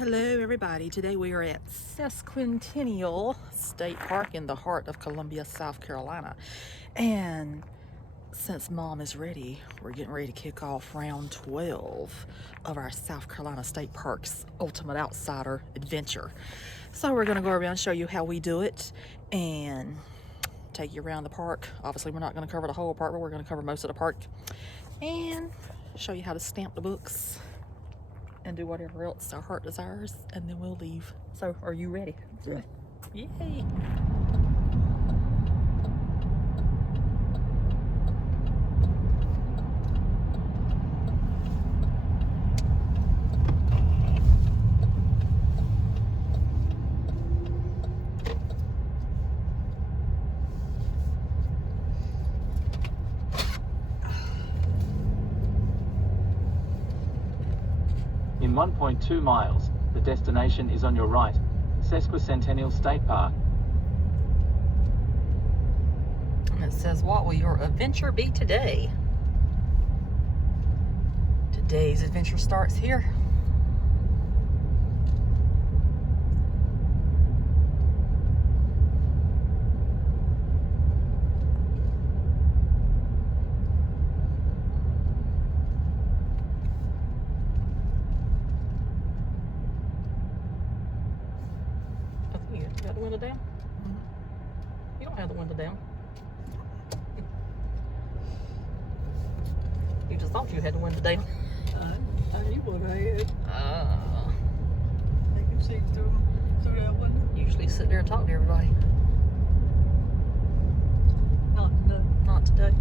Hello everybody, today we are at Sesquicentennial State Park in the heart of Columbia, South Carolina. And since Mom is ready, we're getting ready to kick off round 12 of our South Carolina State Park's Ultimate Outsider Adventure. So we're gonna go around and show you how we do it and take you around the park. Obviously we're not gonna cover the whole park, but we're gonna cover most of the park and show you how to stamp the books and do whatever else our heart desires, and then we'll leave. So, are you ready? Yeah. Yay! In 1.2 miles, the destination is on your right, Sesquicentennial State Park. And it says, what will your adventure be today? Today's adventure starts here. You got the window down? You don't have the window down. You just thought you had the window down. I knew what I had. I can see through that window. Usually sit there and talk to everybody. Not today. Not today.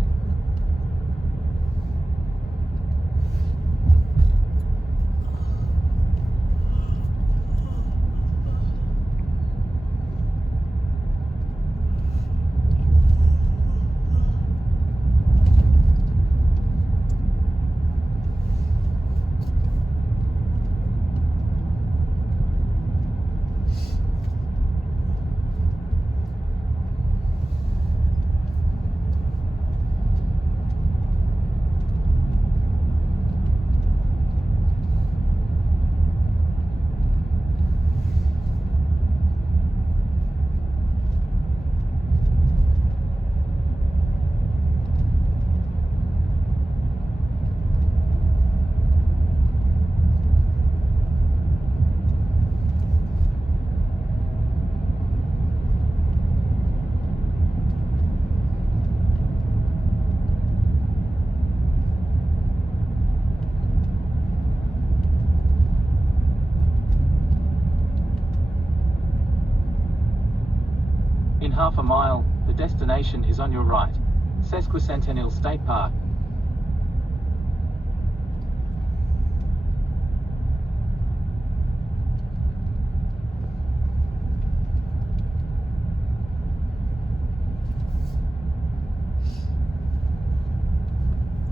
In half a mile, the destination is on your right, Sesquicentennial State Park.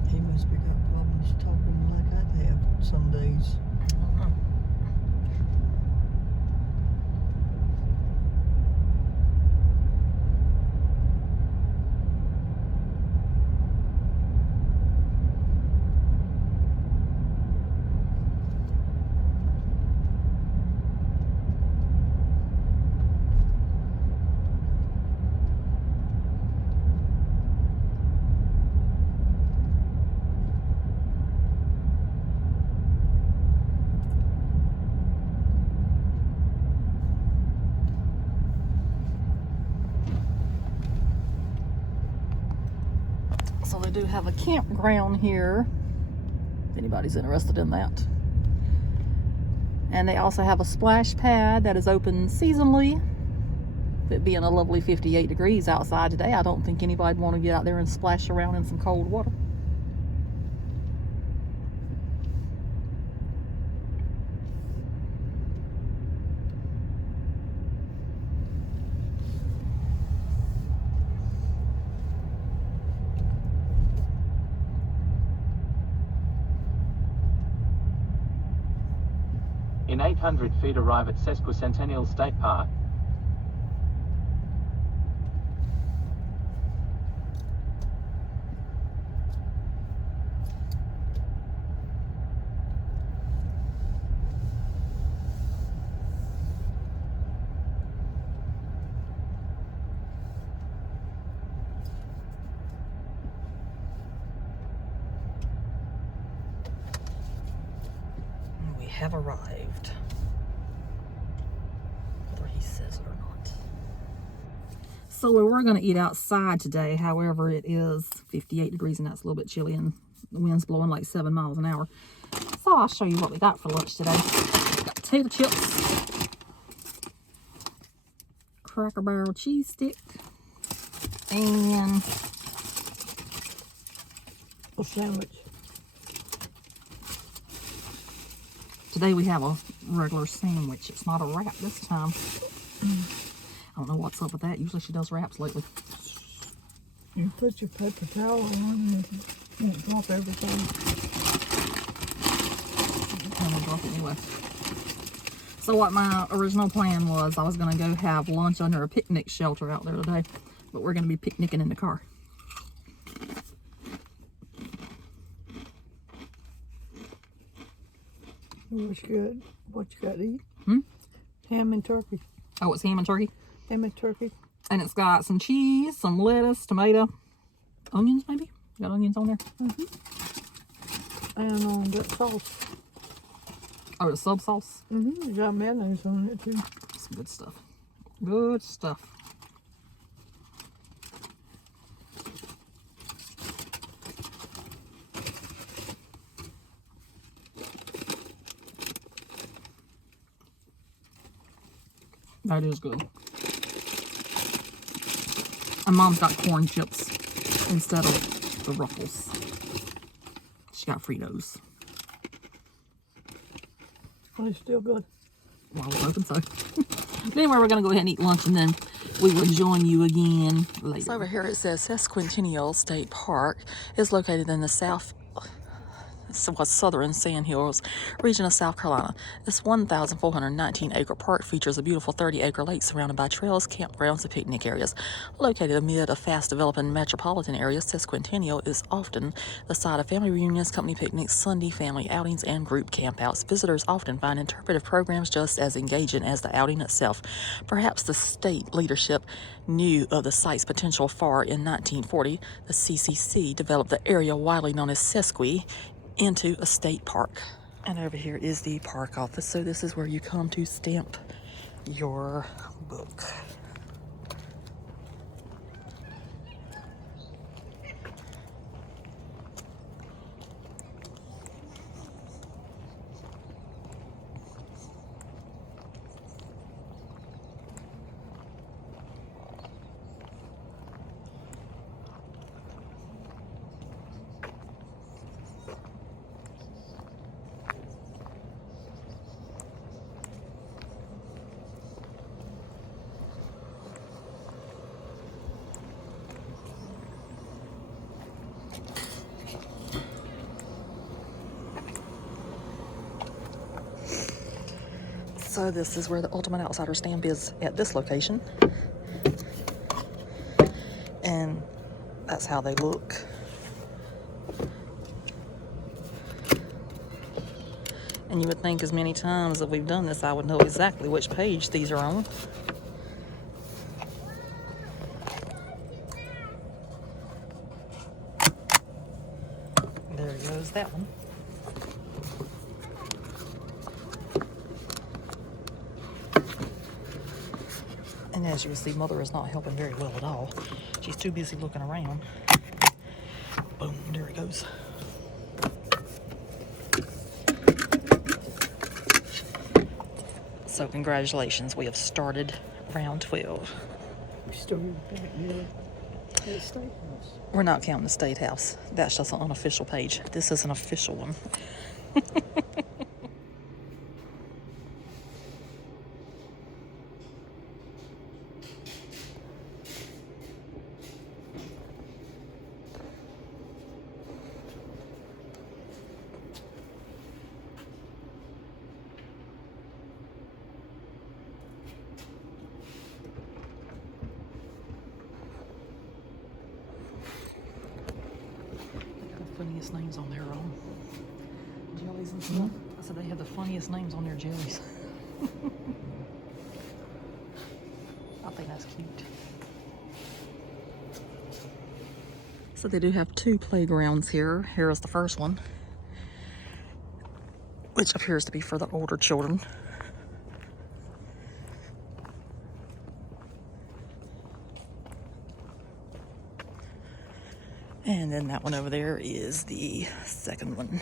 He must be got problems talking like I have some days. So they do have a campground here, if anybody's interested in that. And they also have a splash pad that is open seasonally. It being a lovely 58 degrees outside today, I don't think anybody'd want to get out there and splash around in some cold water. In 800 feet arrive at Sesquicentennial State Park. have arrived. Whether he says it or not. So we were going to eat outside today. However, it is 58 degrees and that's a little bit chilly and the wind's blowing like 7 miles an hour. So I'll show you what we got for lunch today. Got potato chips, Cracker Barrel cheese stick, and A sandwich. today we have a regular sandwich. It's not a wrap this time. I don't know what's up with that. Usually she does wraps lately. You put your paper towel on and it won't drop everything. I'm gonna drop it anyway. So what my original plan was, I was gonna go have lunch under a picnic shelter out there today, but we're gonna be picnicking in the car. What's good? What you got to eat? Hmm? Ham and turkey. Oh, it's ham and turkey. Ham and turkey. And it's got some cheese, some lettuce, tomato, onions maybe? Got onions on there? And that sauce. Oh, the sub sauce. You got mayonnaise on it too. Some good stuff. Good stuff. That is good. And Mom's got corn chips instead of the Ruffles. She got Fritos. Well, it's still good. Well, I was hoping so. Anyway, we're going to go ahead and eat lunch and then we will join you again later. So over here it says Sesquicentennial State Park is located in the southern Sandhills region of South Carolina. This 1,419-acre park features a beautiful 30-acre lake surrounded by trails, campgrounds, and picnic areas. Located amid a fast-developing metropolitan area, Sesquicentennial is often the site of family reunions, company picnics, Sunday family outings, and group campouts. Visitors often find interpretive programs just as engaging as the outing itself. Perhaps the state leadership knew of the site's potential, for in 1940, the CCC developed the area widely known as Sesqui into a state park. And over here is the park office. So this is where you come to stamp your book. So this is where the Ultimate Outsider stamp is at this location. And that's how they look. And you would think as many times that we've done this, I would know exactly which page these are on. There goes that one. And as you can see, Mother is not helping very well at all. She's too busy looking around. Boom, there it goes. So congratulations, we have started round 12. We started back there at the State House. We're not counting the State House. That's just an unofficial page. This is an official one. Funniest names on their own. Jellies and stuff. I said they have the funniest names on their jellies. I think that's cute. So they do have two playgrounds here. Here is the first one. which appears to be for the older children. And then that one over there is the second one.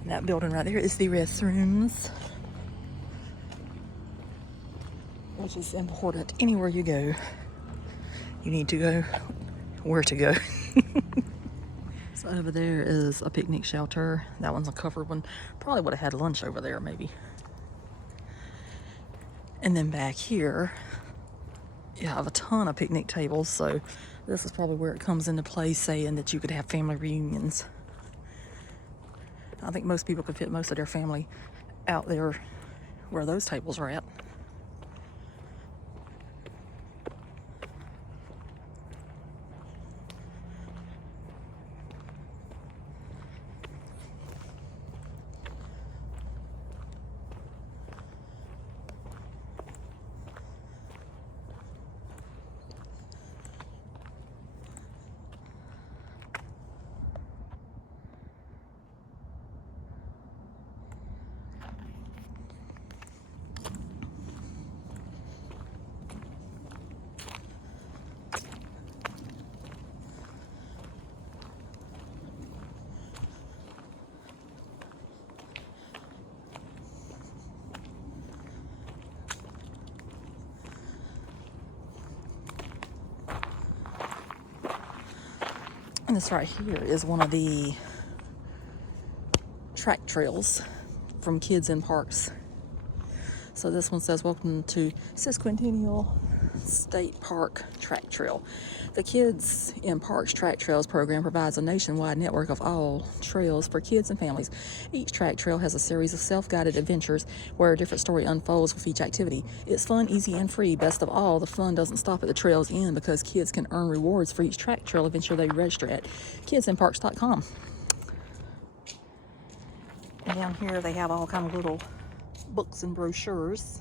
And that building right there is the restrooms, which is important. Anywhere you go, you need to go where to go. So over there is a picnic shelter. That one's a covered one. Probably would have had lunch over there, maybe. And then back here, you have a ton of picnic tables. So this is probably where it comes into play, saying that you could have family reunions. I think most people could fit most of their family out there where those tables are at. And this right here is one of the track trails from Kids in Parks. So this one says, welcome to Sesquicentennial State Park Track Trail. The Kids in Parks Track Trails program provides a nationwide network of all trails for kids and families. Each track trail has a series of self-guided adventures where a different story unfolds with each activity. It's fun, easy, and free. Best of all, the fun doesn't stop at the trail's end because kids can earn rewards for each track trail adventure they register at kidsinparks.com. And down here they have all kind of little books and brochures.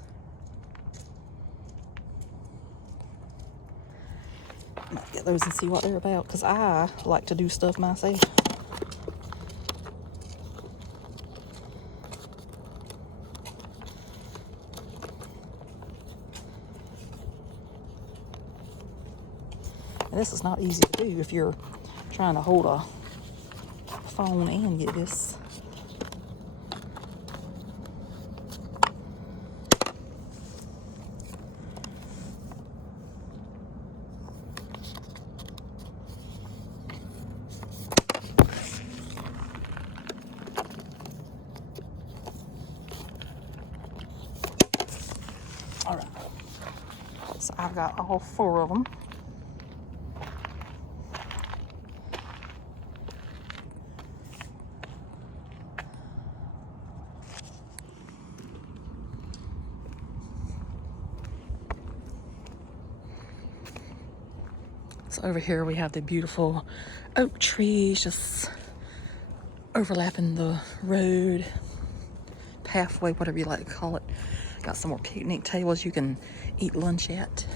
Might get those and see what they're about, because I like to do stuff myself. And this is not easy to do if you're trying to hold a phone and get this. All right, so I've got all 4 of them. So over here we have the beautiful oak trees just overlapping the road, pathway, whatever you like to call it. Got some more picnic tables you can eat lunch at.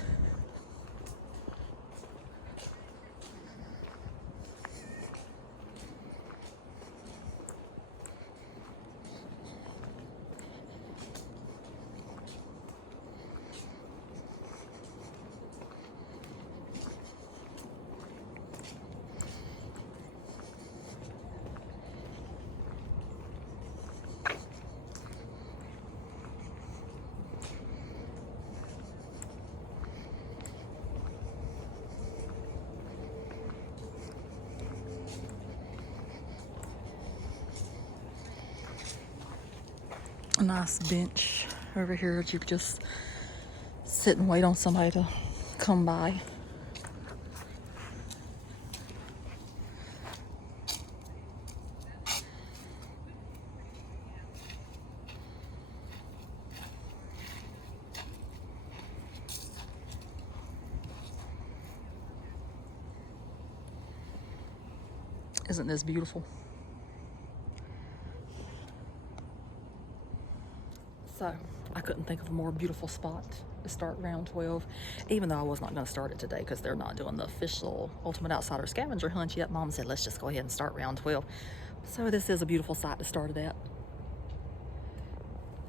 A nice bench over here that you could just sit and wait on somebody to come by. Isn't this beautiful? So I couldn't think of a more beautiful spot to start round 12, even though I was not going to start it today because they're not doing the official Ultimate Outsider scavenger hunt yet. Mom said, let's just go ahead and start round 12. So this is a beautiful site to start it at.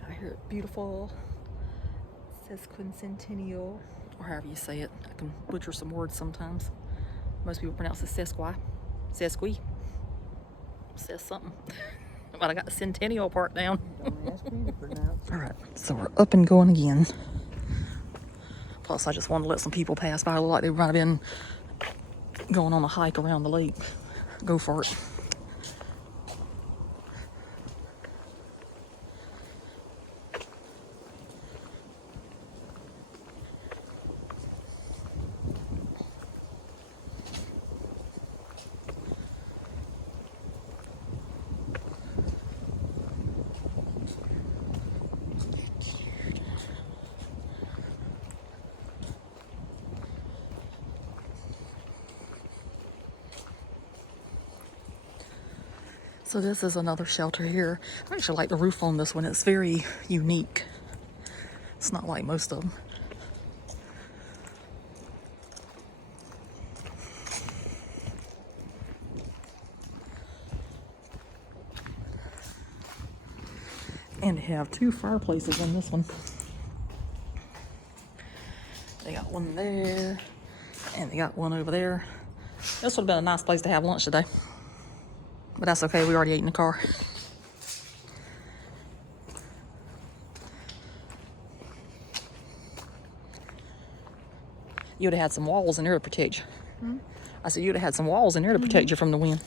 I hear beautiful Sesquicentennial, or however you say it. I can butcher some words sometimes. Most people pronounce it Sesqui. Says something. But I got the Centennial Park down. Don't ask me to pronounce it. All right, so we're up and going again. Plus, I just wanted to let some people pass by. Look like they might have been going on a hike around the lake. Go for it. So this is another shelter here. I actually like the roof on this one. It's very unique. It's not like most of them. And they have 2 fireplaces in this one. They got one there, and they got one over there. This would have been a nice place to have lunch today. But that's okay, we already ate in the car. You would have had some walls in there to protect you. Hmm? I said you would have had some walls in there to protect you from the wind.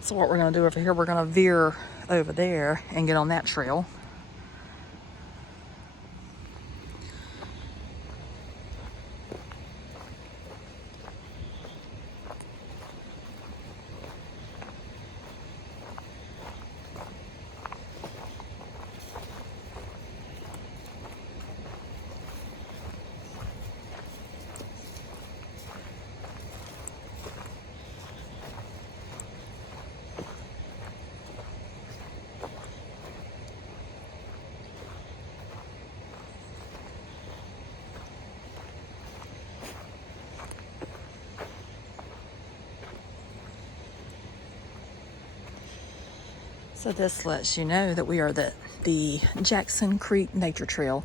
So what we're going to do over here, we're going to veer over there and get on that trail. So this lets you know that we are at the Jackson Creek Nature Trail,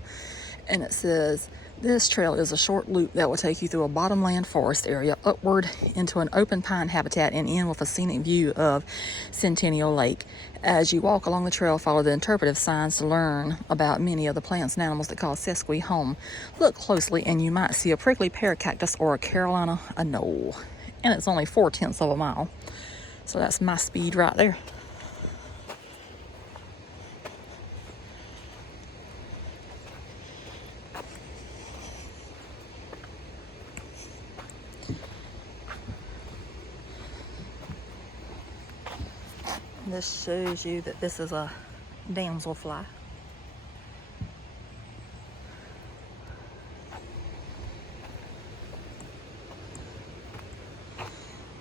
and it says this trail is a short loop that will take you through a bottomland forest area upward into an open pine habitat and end with a scenic view of Centennial Lake. As you walk along the trail, follow the interpretive signs to learn about many of the plants and animals that call Sesqui home. Look closely and you might see a prickly pear cactus or a Carolina anole. And it's only 4/10 of a mile. So that's my speed right there. This shows you that this is a damselfly.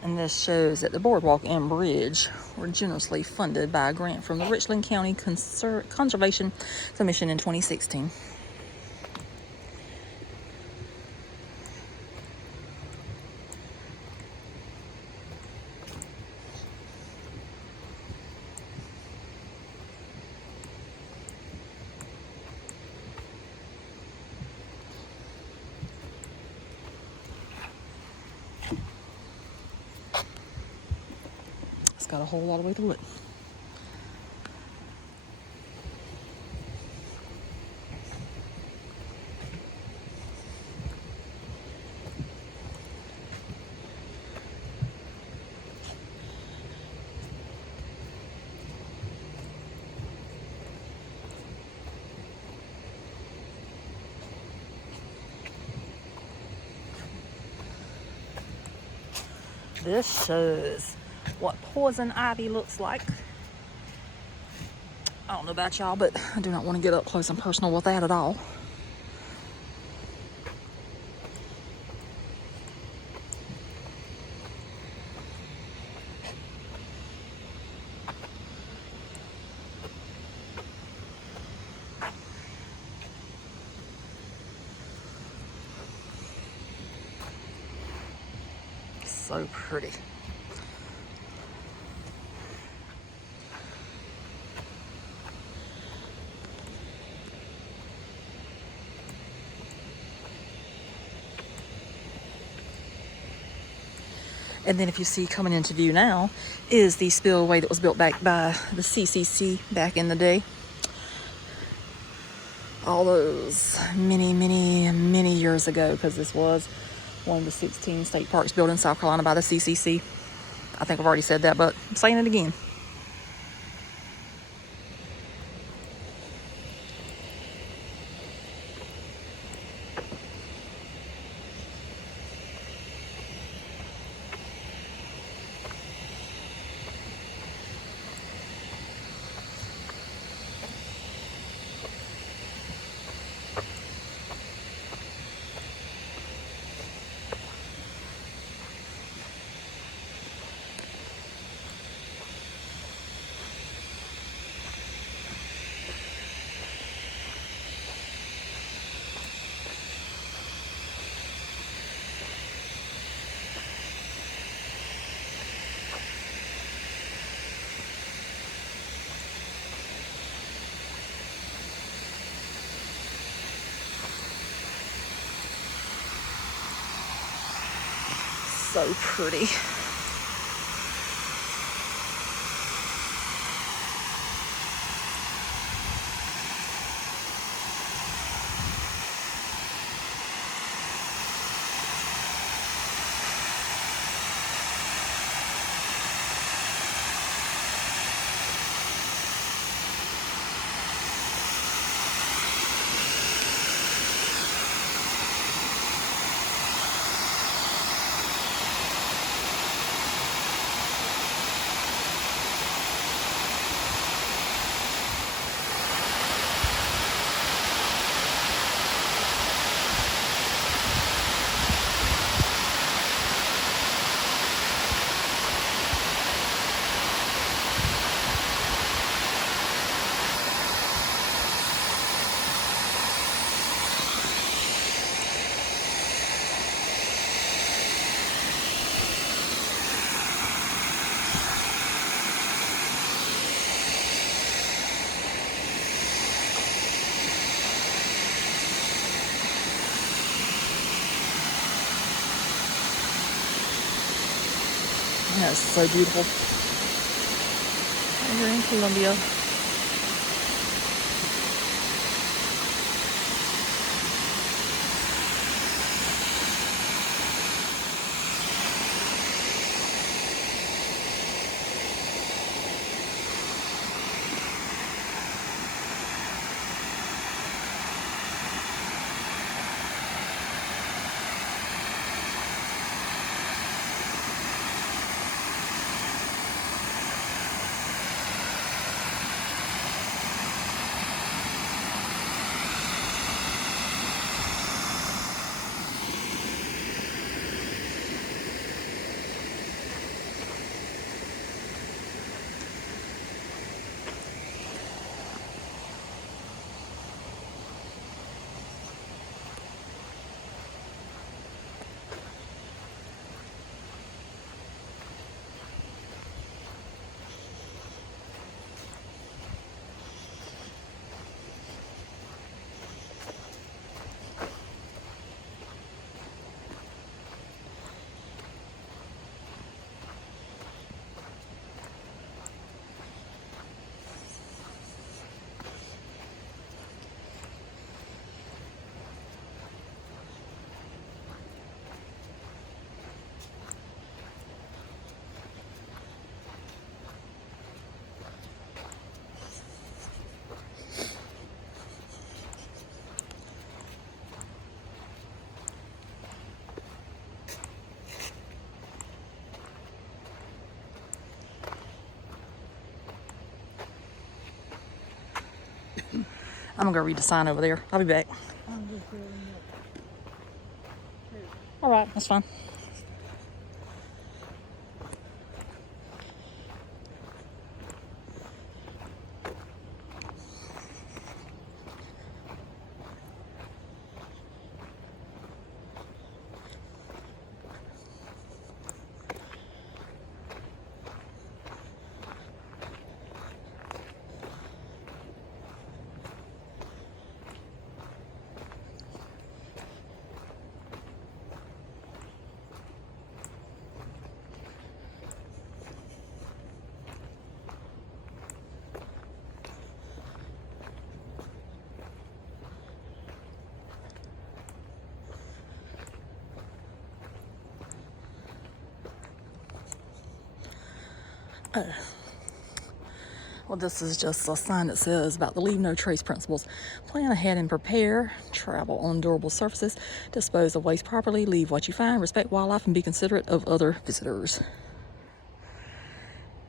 And this shows that the boardwalk and bridge were generously funded by a grant from the Richland County Conservation Commission in 2016. It's got a whole lot of way through it. This shows what poison ivy looks like. I don't know about y'all, but I do not want to get up close and personal with that at all. So pretty. And then if you see coming into view now is the spillway that was built back by the CCC back in the day. All those many years ago, because this was one of the 16 state parks built in South Carolina by the CCC. I think I've already said that, but I'm saying it again. So pretty. That's so beautiful. And we're in Columbia. I'm gonna go read the sign over there. I'll be back. I'm just filling up. All right, that's fine. Well, this is just a sign that says about the leave no trace principles. Plan ahead and prepare. Travel on durable surfaces. Dispose of waste properly. Leave what you find. Respect wildlife and be considerate of other visitors.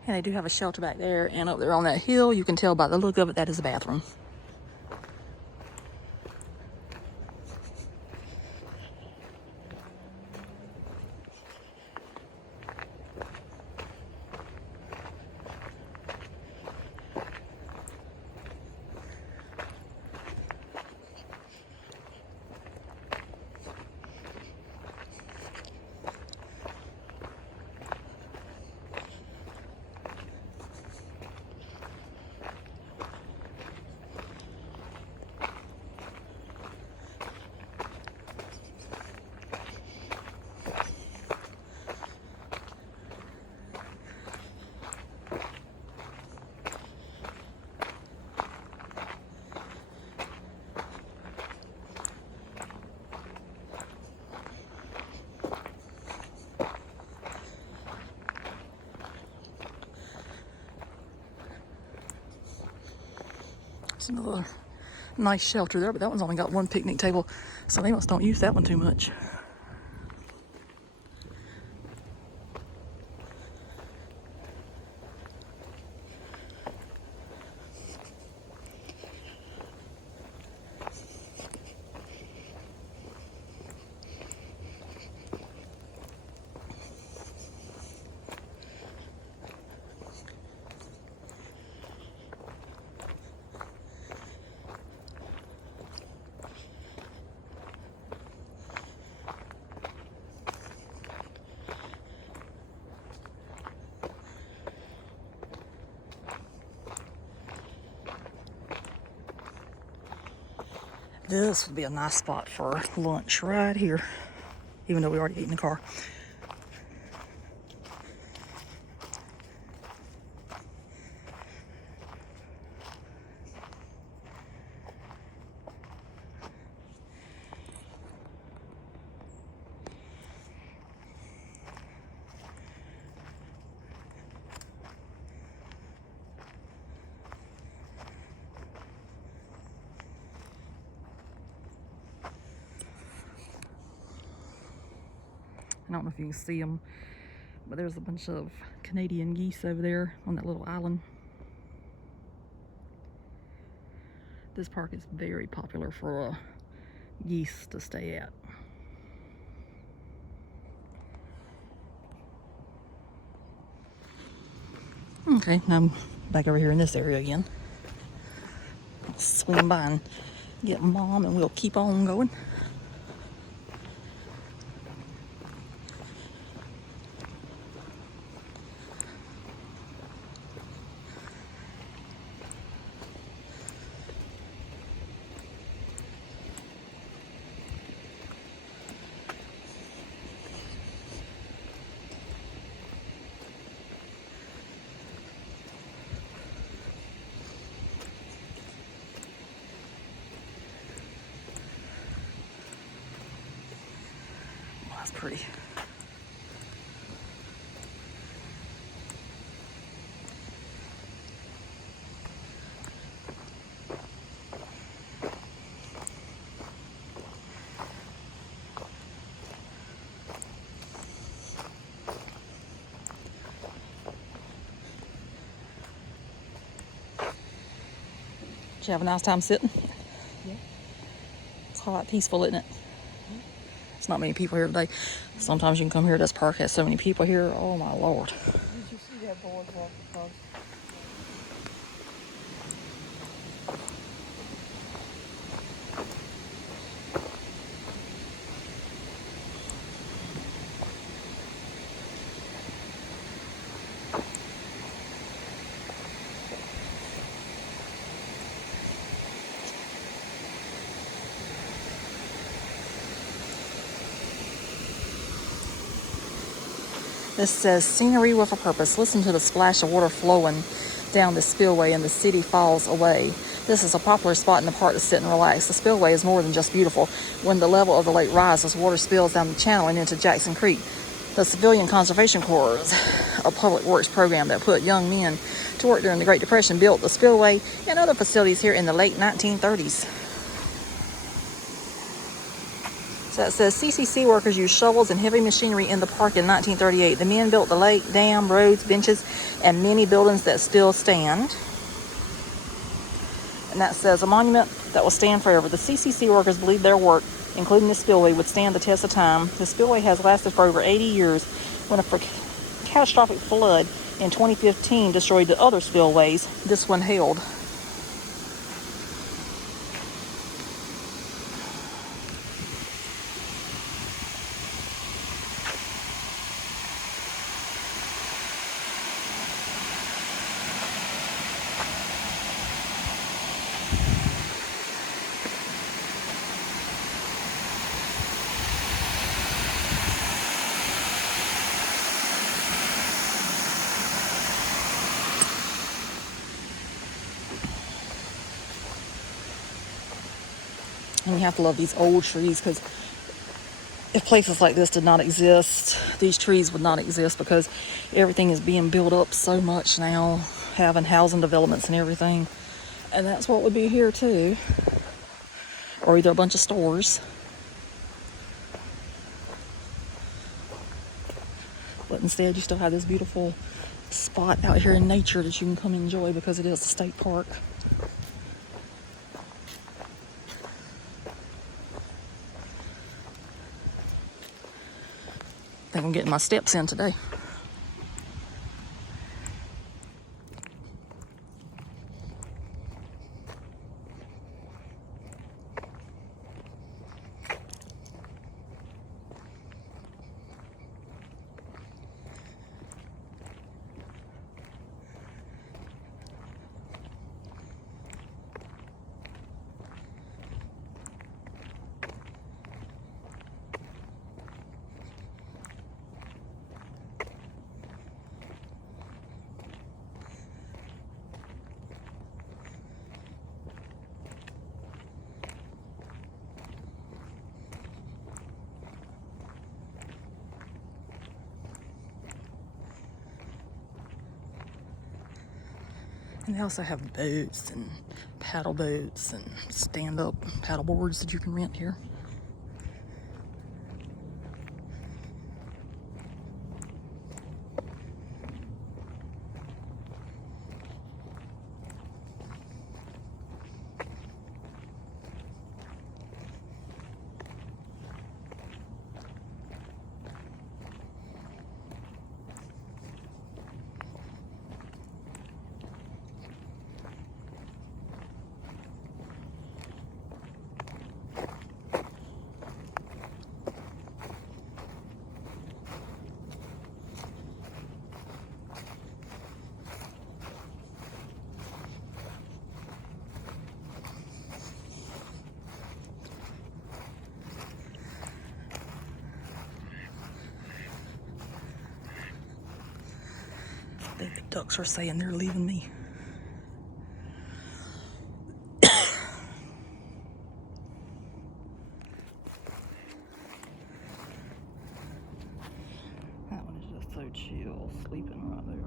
And they do have a shelter back there, and up there on that hill, you can tell by the look of it, that is a bathroom. There's another nice shelter there, but that one's only got one picnic table, so they must don't use that one too much. This would be a nice spot for lunch right here, even though we already ate in the car. I don't know if you can see them, but there's a bunch of Canadian geese over there on that little island. This park is very popular for geese to stay at. Okay, now I'm back over here in this area again. I'll swing by and get Mom, and we'll keep on going. That's pretty. Did you have a nice time sitting? quiet, peaceful, isn't it? There's not many people here today. Sometimes you can come here. This park has so many people here. Oh my Lord. Did you see that boardwalk across? This says scenery with a purpose. Listen to the splash of water flowing down the spillway and the city falls away. This is a popular spot in the park to sit and relax. The spillway is more than just beautiful. When the level of the lake rises, water spills down the channel and into Jackson Creek. The Civilian Conservation Corps, a public works program that put young men to work during the Great Depression, built the spillway and other facilities here in the late 1930s. So it says CCC workers used shovels and heavy machinery in the park in 1938. The men built the lake, dam, roads, benches, and many buildings that still stand. And that says a monument that will stand forever. The CCC workers believed their work, including the spillway, would stand the test of time. The spillway has lasted for over 80 years. When a catastrophic flood in 2015 destroyed the other spillways, this one held. And you have to love these old trees, because if places like this did not exist, these trees would not exist, because everything is being built up so much now, having housing developments and everything. And that's what would be here too. Or either a bunch of stores. But instead you still have this beautiful spot out here in nature that you can come enjoy, because it is a state park. I think I'm getting my steps in today. And they also have boats and paddle boats and stand-up paddle boards that you can rent here. The ducks are saying they're leaving me. That one is just so chill, sleeping right there.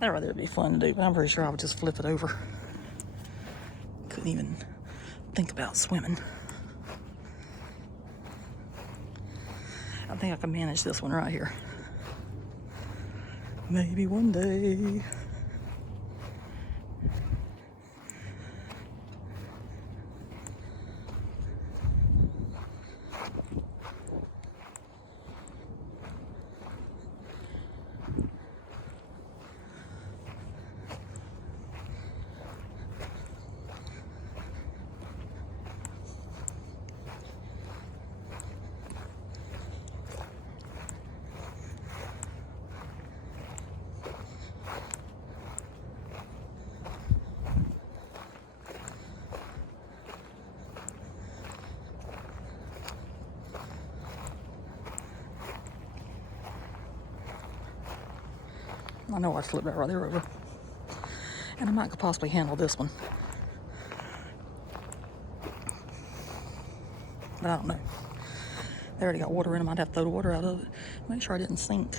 That right there would be fun to do, but I'm pretty sure I would just flip it over. Couldn't even think about swimming. I think I can manage this one right here. Maybe one day. I know I'd flip that right there over. And I might could possibly handle this one. But I don't know. They already got water in them. I'd have to throw the water out of it. Make sure I didn't sink.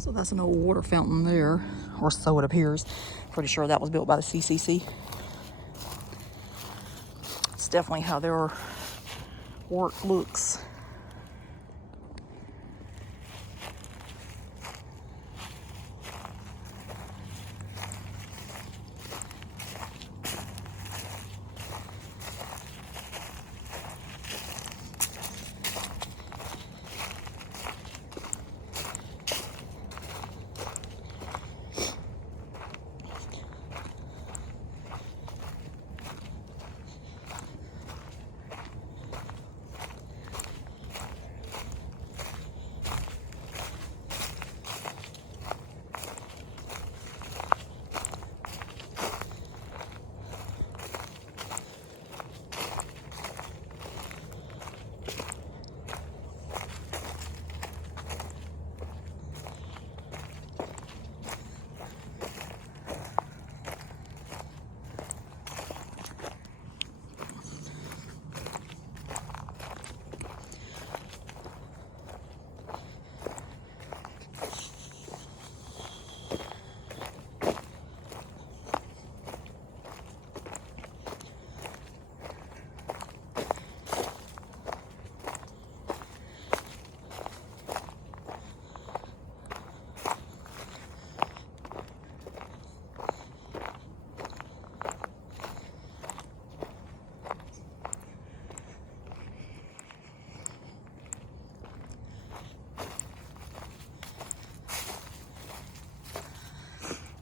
So that's an old water fountain there, or so it appears. Pretty sure that was built by the CCC. It's definitely how their work looks.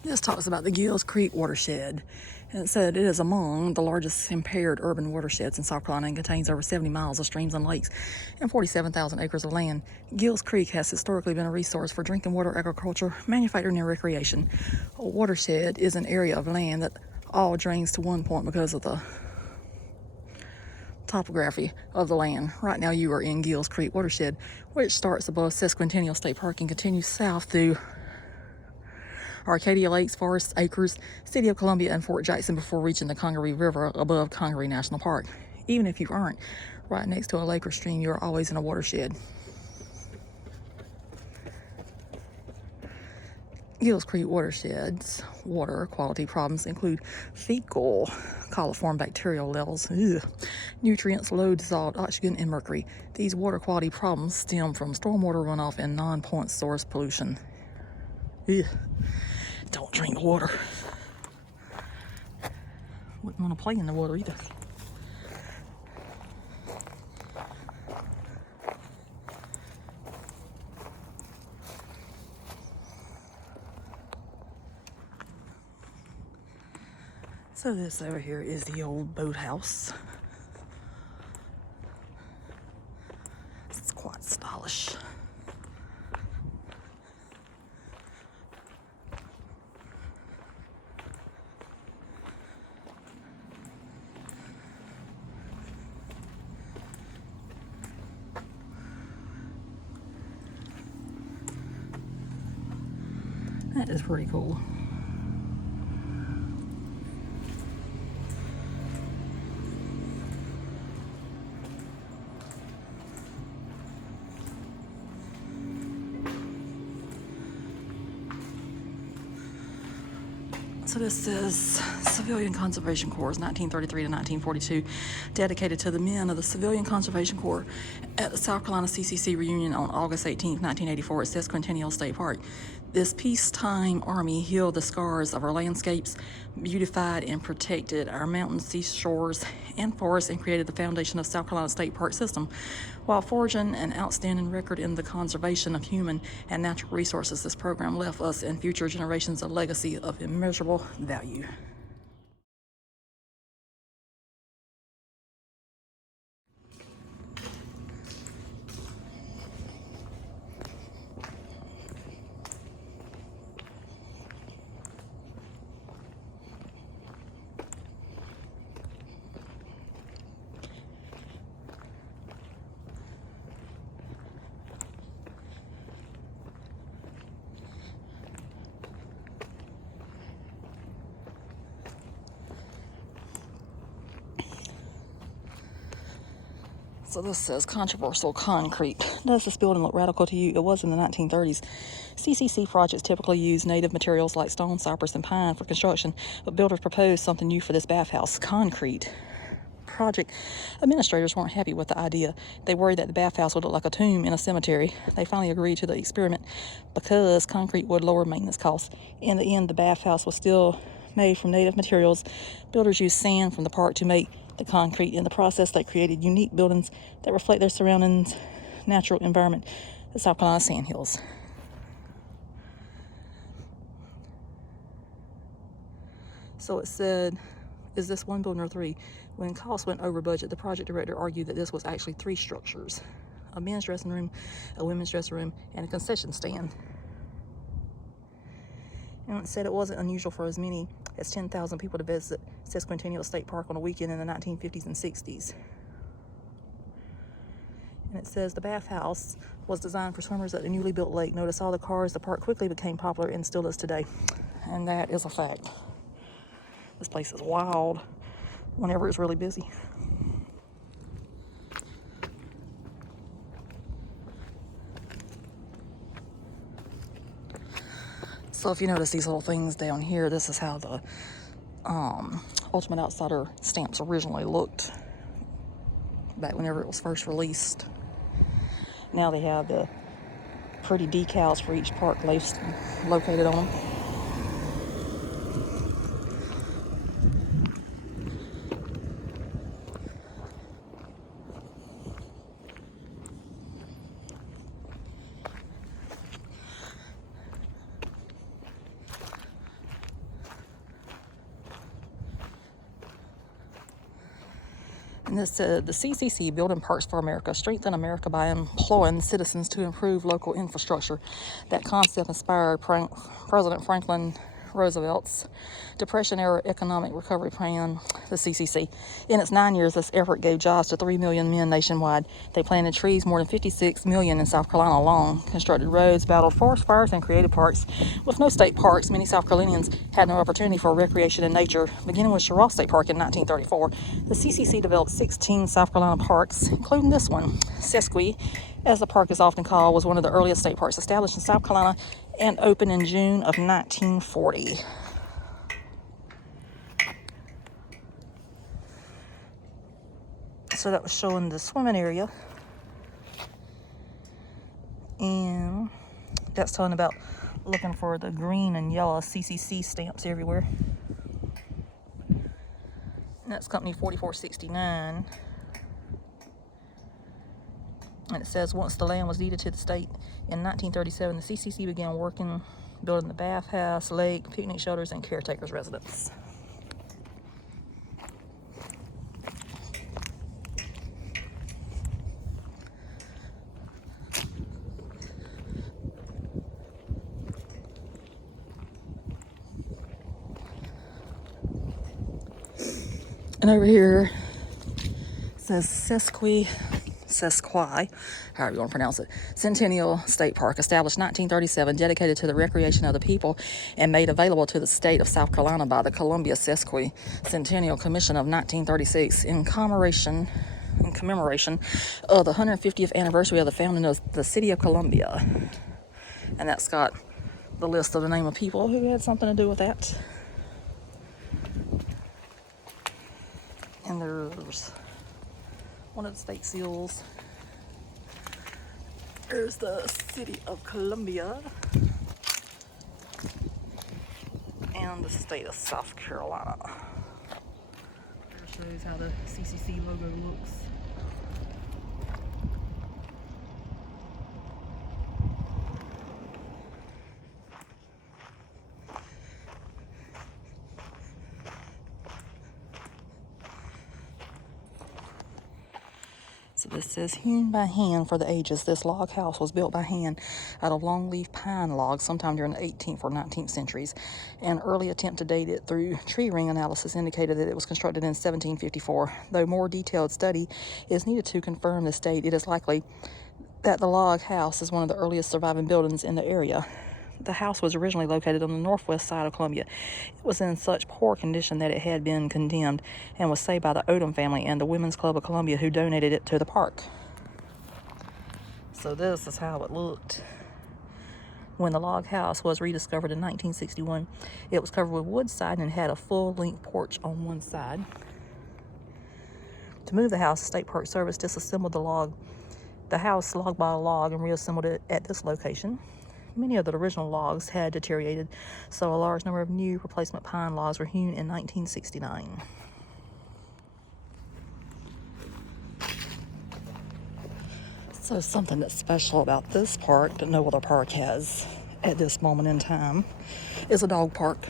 This talks about the Gills Creek watershed, and it said it is among the largest impaired urban watersheds in South Carolina and contains over 70 miles of streams and lakes and 47,000 acres of land. Gills Creek has historically been a resource for drinking water, agriculture, manufacturing, and recreation. A watershed is an area of land that all drains to one point because of the topography of the land. Right now you are in Gills Creek watershed, which starts above Sesquicentennial State Park and continues south through Arcadia Lakes, Forest Acres, City of Columbia, and Fort Jackson before reaching the Congaree River above Congaree National Park. Even if you aren't right next to a lake or stream, you are always in a watershed. Gills Creek watershed's water quality problems include fecal coliform bacterial levels, nutrients, low dissolved oxygen, and mercury. These water quality problems stem from stormwater runoff and non-point source pollution. Don't drink the water. Wouldn't want to play in the water either. So this over here is the old boathouse. Stylish. That is pretty cool. So this says Civilian Conservation Corps, 1933 to 1942, dedicated to the men of the Civilian Conservation Corps at the South Carolina CCC reunion on August 18, 1984 at Sesquicentennial State Park. This peacetime army healed the scars of our landscapes, beautified and protected our mountains, seashores, and forests, and created the foundation of South Carolina State Park system. While forging an outstanding record in the conservation of human and natural resources, this program left us and future generations a legacy of immeasurable value. So this says controversial concrete. Does this building look radical to you? It was in the 1930s. CCC projects typically use native materials like stone, cypress, and pine for construction, but builders proposed something new for this bathhouse: concrete. Project administrators weren't happy with the idea. They worried that the bathhouse would look like a tomb in a cemetery. They finally agreed to the experiment because concrete would lower maintenance costs. In the end, the bathhouse was still made from native materials. Builders used sand from the park to make the concrete. In the process, they created unique buildings that reflect their surroundings, natural environment, the South Carolina Sandhills. So it said, is this one building or three? When costs went over budget, the project director argued that this was actually three structures: a men's dressing room, a women's dressing room, and a concession stand. And it said it wasn't unusual for as many as 10,000 people to visit Sesquicentennial State Park on a weekend in the 1950s and 60s. And it says the bathhouse was designed for swimmers at the newly built lake. Notice all the cars. The park quickly became popular and still is today. And that is a fact. This place is wild whenever it's really busy. So if you notice these little things down here, this is how the Ultimate Outsider stamps originally looked back whenever it was first released. Now they have the pretty decals for each park located on them. And this said, the CCC, Building Parks for America, strengthen America by employing citizens to improve local infrastructure. That concept inspired President Franklin Roosevelt's Depression-era economic recovery plan, the CCC. In its 9 years, this effort gave jobs to 3 million men nationwide. They planted trees more than 56 million in South Carolina alone, constructed roads, battled forest fires, and created parks. With no state parks, many South Carolinians had no opportunity for recreation in nature. Beginning with Sherrall State Park in 1934, the CCC developed 16 South Carolina parks, including this one. Sesqui, as the park is often called, was one of the earliest state parks established in South Carolina and opened in June of 1940. So that was showing the swimming area. And that's telling about looking for the green and yellow CCC stamps everywhere. And that's company 4469. And it says once the land was deeded to the state in 1937, the CCC began working, building the bathhouse, lake, picnic shelters, and caretakers' residence. And over here says Sesqui, however you want to pronounce it, Centennial State Park, established 1937, dedicated to the recreation of the people and made available to the state of South Carolina by the Columbia Sesquicentennial Commission of 1936 in commemoration of the 150th anniversary of the founding of the city of Columbia. And that's got the list of the name of people who had something to do with that. And there's one of the state seals. There's the city of Columbia and the state of South Carolina. Here shows how the CCC logo looks. So this says, hewn by hand for the ages, this log house was built by hand out of longleaf pine logs sometime during the 18th or 19th centuries. An early attempt to date it through tree ring analysis indicated that it was constructed in 1754. Though more detailed study is needed to confirm this date, it is likely that the log house is one of the earliest surviving buildings in the area. The house was originally located on the northwest side of Columbia. It was in such poor condition that it had been condemned and was saved by the Odom family and the Women's Club of Columbia, who donated it to the park. So this is how it looked when the log house was rediscovered in 1961. It was covered with wood siding and had a full-length porch on one side. To move the house, the State Park Service disassembled the house log by log and reassembled it at this location. Many of the original logs had deteriorated, so a large number of new replacement pine logs were hewn in 1969. So something that's special about this park that no other park has at this moment in time is a dog park.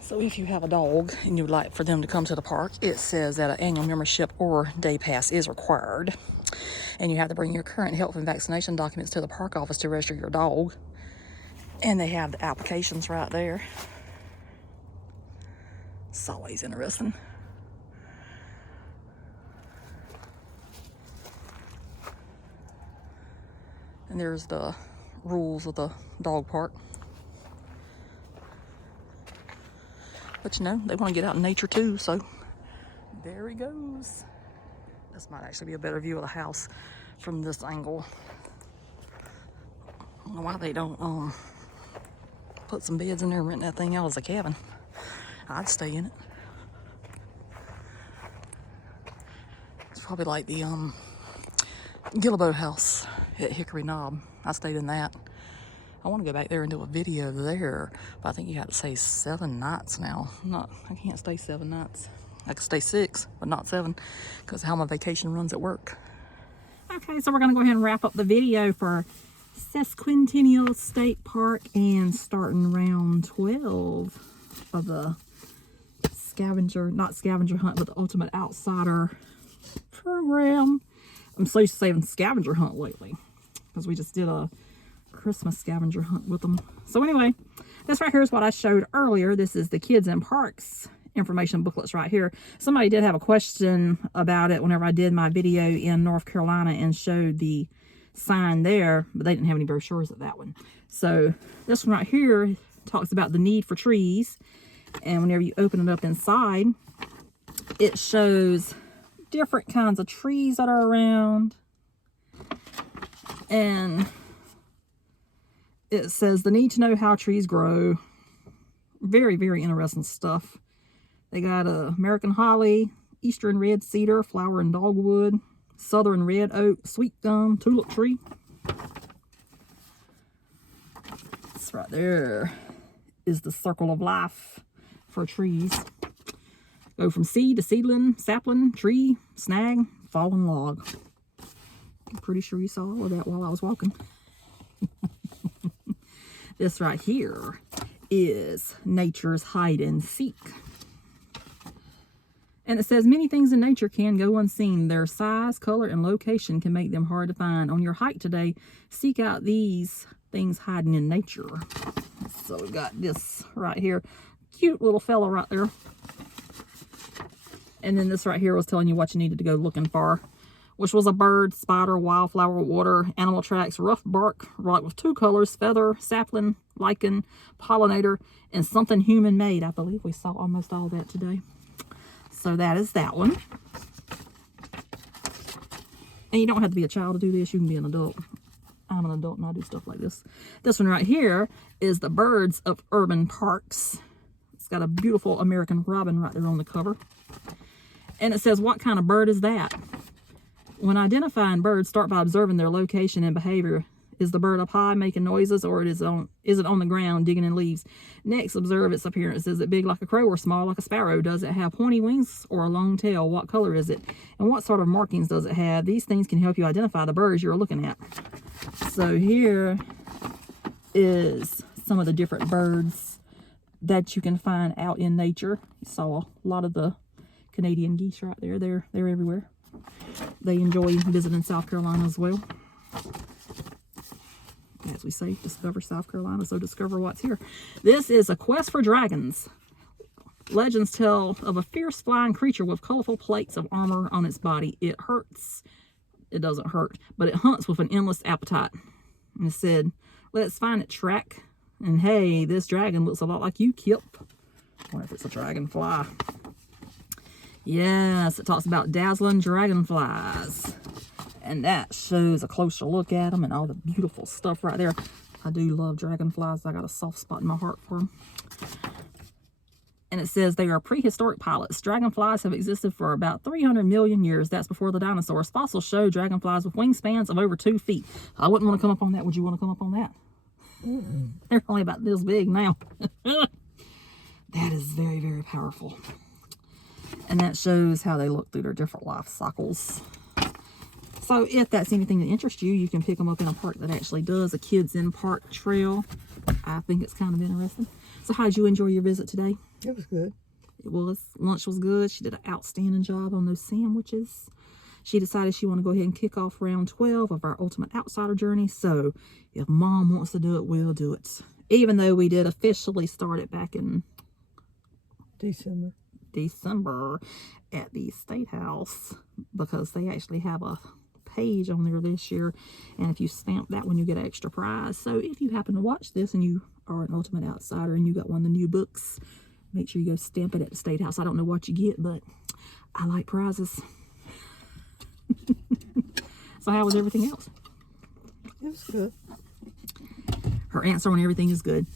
So if you have a dog and you'd like for them to come to the park, it says that an annual membership or day pass is required. And you have to bring your current health and vaccination documents to the park office to register your dog. And they have the applications right there. It's always interesting. And there's the rules of the dog park. But you know, they want to get out in nature too, so there he goes. This might actually be a better view of the house from this angle. I don't know why they don't put some beds in there and rent that thing out as a cabin. I'd stay in it. It's probably like the Gillibo house at Hickory Knob. I stayed in that. I want to go back there and do a video there, but I think you have to stay 7 nights now. I can't stay 7 nights. I can stay 6, but not 7, because how my vacation runs at work. Okay, so we're going to go ahead and wrap up the video for Sesquicentennial State Park and starting round 12 of the not scavenger hunt, but the Ultimate Outsider program. I'm so used to saying scavenger hunt lately, because we just did a Christmas scavenger hunt with them. So anyway, this right here is what I showed earlier. This is the Kids in Parks information booklets right here. Somebody did have a question about it whenever I did my video in North Carolina and showed the sign there, but they didn't have any brochures at that one. So this one right here talks about the need for trees, and whenever you open it up inside, it shows different kinds of trees that are around, and it says the need to know how trees grow. Very, very interesting stuff. They got American holly, eastern red cedar, flowering dogwood, southern red oak, sweet gum, tulip tree. This right there is the circle of life for trees. Go from seed to seedling, sapling, tree, snag, fallen log. I'm pretty sure you saw all of that while I was walking. This right here is nature's hide and seek. And it says many things in nature can go unseen. Their size, color, and location can make them hard to find. On your hike today, seek out these things hiding in nature. So we got this right here. Cute little fella right there. And then this right here was telling you what you needed to go looking for, which was a bird, spider, wildflower, water, animal tracks, rough bark, rock with 2 colors, feather, sapling, lichen, pollinator, and something human-made. I believe we saw almost all that today. So that is that one. And you don't have to be a child to do this. You can be an adult. I'm an adult and I do stuff like this. This one right here is the birds of urban parks. It's got a beautiful American robin right there on the cover. And it says, what kind of bird is that? When identifying birds, start by observing their location and behavior. Is the bird up high making noises, or is it on the ground digging in leaves? Next, observe its appearance. Is it big like a crow or small like a sparrow? Does it have pointy wings or a long tail? What color is it? And what sort of markings does it have? These things can help you identify the birds you're looking at. So here is some of the different birds that you can find out in nature. You saw a lot of the Canadian geese right there. They're everywhere. They enjoy visiting South Carolina as well. As we say, discover South Carolina, so discover what's here. This is a quest for dragons. Legends tell of a fierce flying creature with colorful plates of armor on its body. It hurts. It doesn't hurt, but it hunts with an endless appetite. And it said, let's find it, track. And hey, this dragon looks a lot like you, Kip. I wonder if it's a dragonfly. Yes, it talks about dazzling dragonflies. And that shows a closer look at them and all the beautiful stuff right there. I do love dragonflies. I got a soft spot in my heart for them. And it says they are prehistoric pilots. Dragonflies have existed for about 300 million years. That's before the dinosaurs. Fossils show dragonflies with wingspans of over 2 feet. I wouldn't want to come up on that. Would you want to come up on that? They're only about this big now. That is very, very powerful. And that shows how they look through their different life cycles. So if that's anything that interests you, you can pick them up in a park that actually does a kids in park trail. I think it's kind of interesting. So how did you enjoy your visit today? It was good. It was. Lunch was good. She did an outstanding job on those sandwiches. She decided she wanted to go ahead and kick off round 12 of our Ultimate Outsider journey. So if Mom wants to do it, we'll do it. Even though we did officially start it back in December at the State House, because they actually have a page on there this year, and if you stamp that one you get an extra prize. So if you happen to watch this and you are an Ultimate Outsider and you got one of the new books, make sure you go stamp it at the State House. I don't know what you get, but I like prizes. So how was everything else? It was good. Her answer on everything is good.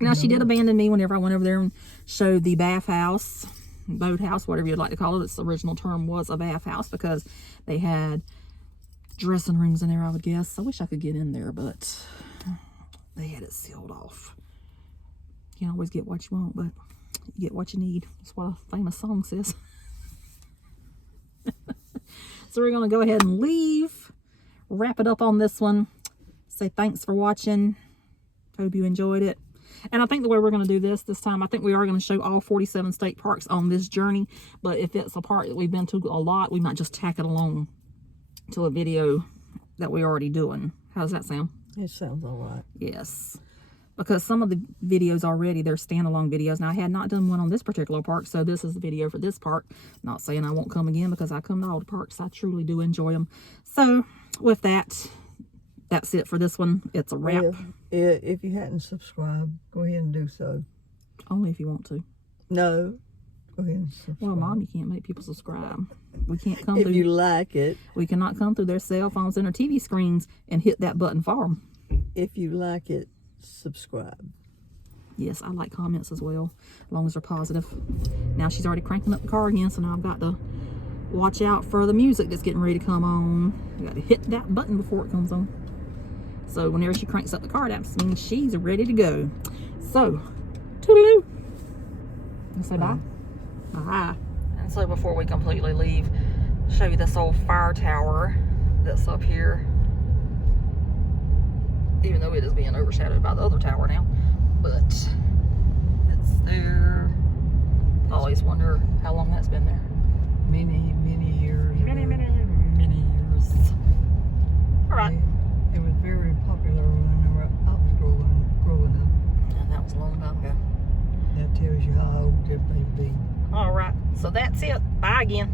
Now, she did abandon me whenever I went over there and showed the bathhouse, boathouse, whatever you'd like to call it. Its original term was a bathhouse because they had dressing rooms in there, I would guess. I wish I could get in there, but they had it sealed off. You can't always get what you want, but you get what you need. That's what a famous song says. So we're going to go ahead and leave. Wrap it up on this one. Say thanks for watching. Hope you enjoyed it. And I think the way we're going to do this time, I think we are going to show all 47 state parks on this journey. But if it's a park that we've been to a lot, we might just tack it along to a video that we're already doing. How does that sound? It sounds all right. Yes. Because some of the videos already, they're standalone videos. Now, I had not done one on this particular park, so this is the video for this park. Not saying I won't come again, because I come to all the parks. I truly do enjoy them. So, with that, that's it for this one. It's a wrap. If you hadn't subscribed, go ahead and do so. Only if you want to. No. Go ahead and subscribe. Well, Mom, you can't make people subscribe. We can't come if through. you like it. We cannot come through their cell phones and their TV screens and hit that button for them. If you like it, subscribe. Yes, I like comments as well, as long as they're positive. Now she's already cranking up the car again, so now I've got to watch out for the music that's getting ready to come on. I got to hit that button before it comes on. So whenever she cranks up the car, that means she's ready to go. So, toodaloo. And say bye. Bye. And so before we completely leave, show you this old fire tower that's up here. Even though it is being overshadowed by the other tower now. But it's there. I always wonder how long that's been there. Many years. Many years. Alright. It was very popular when I was growing up. And that was a long time ago. That tells you how old it may be. Alright, so that's it. Bye again.